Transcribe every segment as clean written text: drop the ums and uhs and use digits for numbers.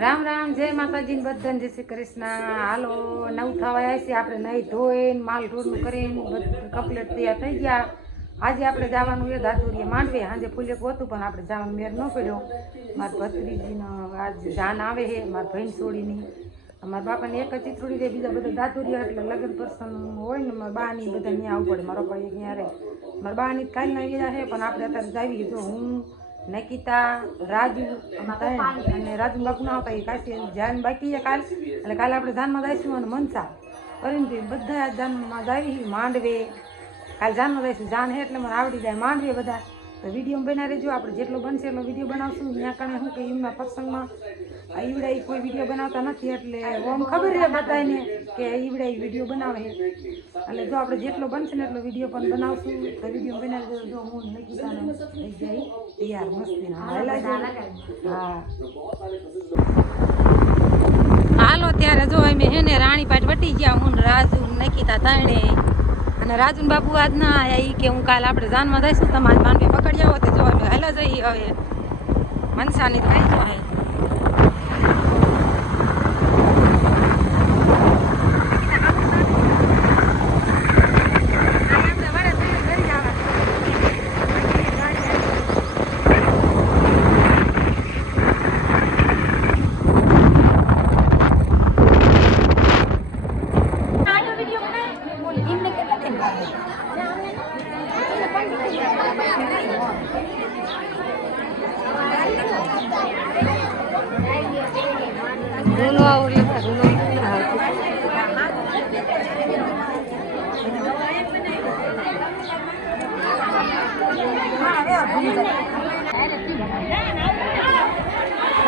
રામ રામ, જય માતાજી બધાને જય શ્રી કૃષ્ણ. હાલો, નવ થવા આવ્યા છે. આપણે નહીં ધોઈને માલ ઢોરનું કરીને બધું કમ્પ્લીટ તૈયાર થઈ ગયા. આજે આપણે જવાનું એ દાદુરીએ માંડવે. સાંજે ફૂલેક હતું પણ આપણે જવાનું મેર ન પડ્યો. મારા ભત્રીજીનો આજ જાન આવે છે, મારા ભાઈ છોડીની. મારા બાપાને એક જ ચિત્રોડી રહે, બીજા બધા દાદુરીયા એટલે લગ્ન પ્રસંગ હોય ને મારા બાની બધા ત્યાં આવવું પડે. મારો ભાઈ અહીંયા રહે, મારા બાની કાલના ગયા છે પણ આપણે અત્યારે જાવી. જો હું નકિતા, રાજુ અને રાજુ બાપુ ના આવતા, એ કાશી જાન બાકી છે કાલ. એટલે કાલે આપણે જાનમાં જઈશું અને મનસા કરીને બધા જાનમાં જાવી માંડવે. કાલે જાનમાં જઈશું. જાન હે એટલે મને આવડી જાય માંડવે બધા. તો વિડીયો બનાવી રહેજો. આપણે જેટલો બનશે એટલો વિડીયો બનાવશું. ત્યાં કણે શું કે એમના પ્રસંગમાં ઈવડા કોઈ વિડીયો બનાવતા નથી, એટલે ઓમ ખબર છે બધાને કે ઈવડા વિડીયો બનાવે છે. એટલે જો આપણે જેટલો બનશે ને એટલો વિડીયો પણ બનાવશું. તો વિડીયો બનાવી દેજો. જો હું નકીતાને થઈ જાય તૈયાર મસ્તી. હા હાલો ત્યારે જો અમે હે ને રાણીપાટ વટી ગયા. હું રાજુ નકીતા તાણે અને રાજુ બાપુ આજ ના આયા. ઈ કે હું કાલે આપણે જાનમાં જઈશું, તમારે માંડવે પકડી આવો. તો જો અમે હાલા જઈએ હવે મનસાની તો આવી જાય.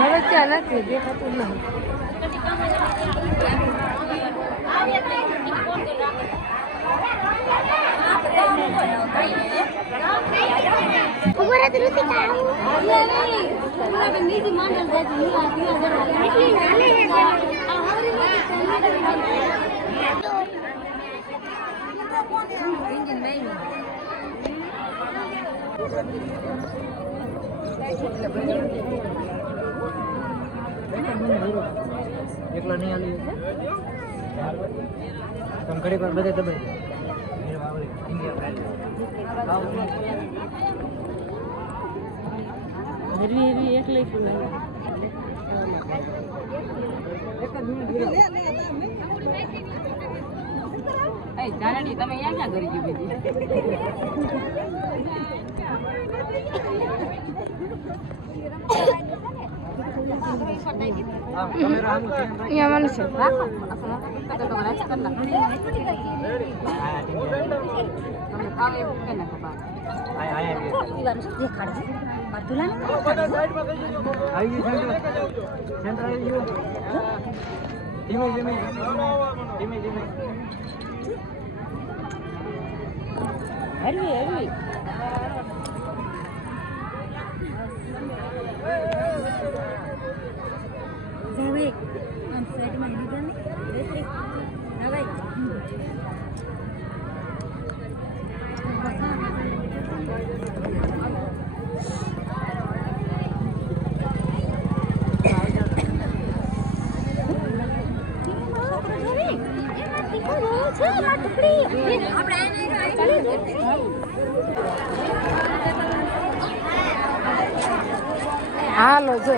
હવે ચાલ નથી દેખાતું નહીં. એકલો નહીં આલી તમે ઘડી પર બધે દબાઈ એકલી તમે અહીંયા ક્યાં કરી દીધી? હાલો જો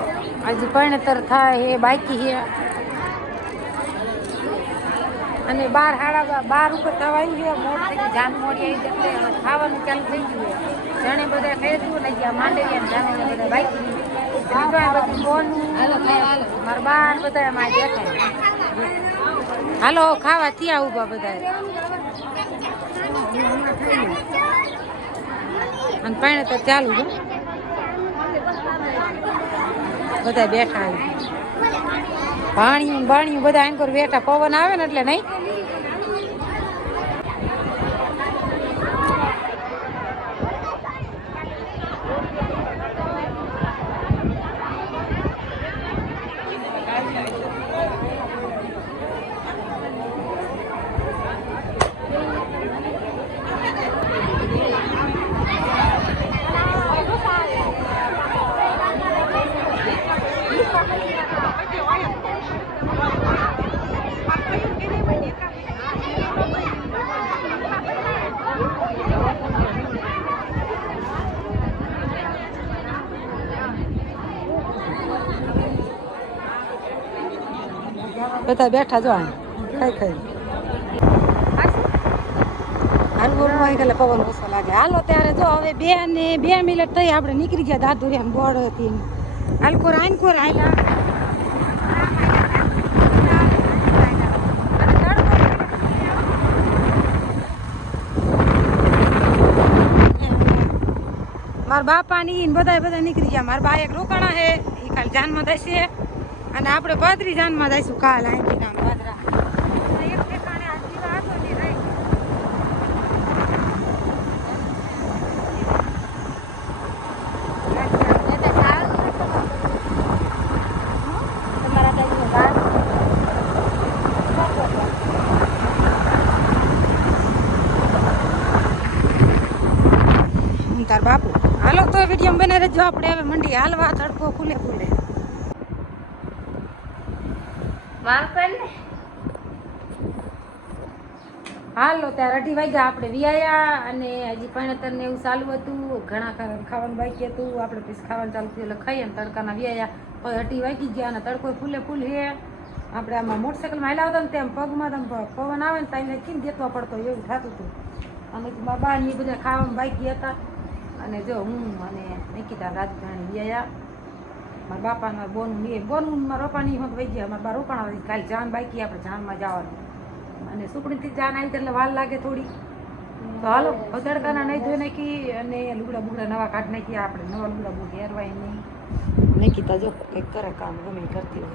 આજે પરણેતર થાય એ બાકી છે અને 12 ઉપર થવા આવ્યું છે. મોડ થઈ ગઈ, જાન મોડી આવી એટલે ખાવાનું ચાલુ થઈ ગયું. જણે બધા ખાઈશું ને ગયા માંડવી જાને બધા બાકી બધું કોનું મારા બાર બધા એમાં દેખાય. હાલો ખાવા ત્યાં ઉભા બધા અને પરણેતર ચાલુ છે. બધા બેઠા ભાણિયું ભાણિયું બધા એમ કર બેઠા. પવન આવે ને એટલે નહીં. બધા બેઠા જો ખાઈ ખાઈ હારું એટલે પવન ઓછો લાગે. હાલો ત્યારે જો હવે 2 મિનિટ થઈ આપણે નીકળી ગયા ધાતુરિયા બોર્ડથી. હાલકોર આઈનકોર આયલા મારા બાપાની ને બધા નીકળી ગયા. મારા બા એક રોકાણા હે એ કાલ જાનમાં જશે અને આપણે પાદરી જાનમાં જઈશું કાલ અહીંથી ગામ પાદરા. એક ઠેકાણે આ જીવા હતો ને રહી તાર બાપુ. હાલો તો વિડીયો બને રહેજો. આપણે હવે મંડી હાલવા તડકો ફૂલે ફૂલે. હાલો ત્યારે 2:30 વાગ્યા આપણે વિયાયા અને હજી પણતર ને એવું ચાલુ હતું. ઘણા ખાવાનું બાકી હતું. આપણે પછી ખાવાનું ચાલુ થયું એટલે ખાઈએ ને તડકાના વિયાયા. તો 2:30 વાગી ગયા અને તડકો ફૂલે ફૂલ હે. આપણે આમાં મોટરસાઇકલમાં હાલ્યા હતા ને તેમ પગમાં તેમ પવન આવે ને ત્યાં ખીન દેતો પડતો એવું થતું હતું. અને મારા બા ને બધા ખાવામાં બાકી હતા. અને જો હું અને નિકિતા રાજધાની વિયાયા. મારા બાપાના બોનું મારા રોપાની હોત વહી ગયા. મારા બા રોકાણા કાલે જાન બાકી આપણે જાનમાં જવાનું અને સુકણીથી જાન આવી એટલે વાર લાગે થોડી. તો હાલો તડકાના નહીં ધોઈ નાખી અને લુગડા બુગડા નવા કાઢ નાખી. આપણે નવા લુગડા બુગડા હેરવાય નહીં. નિકિતા જો કંઈક કરે કામ ગમે કરતી હોય.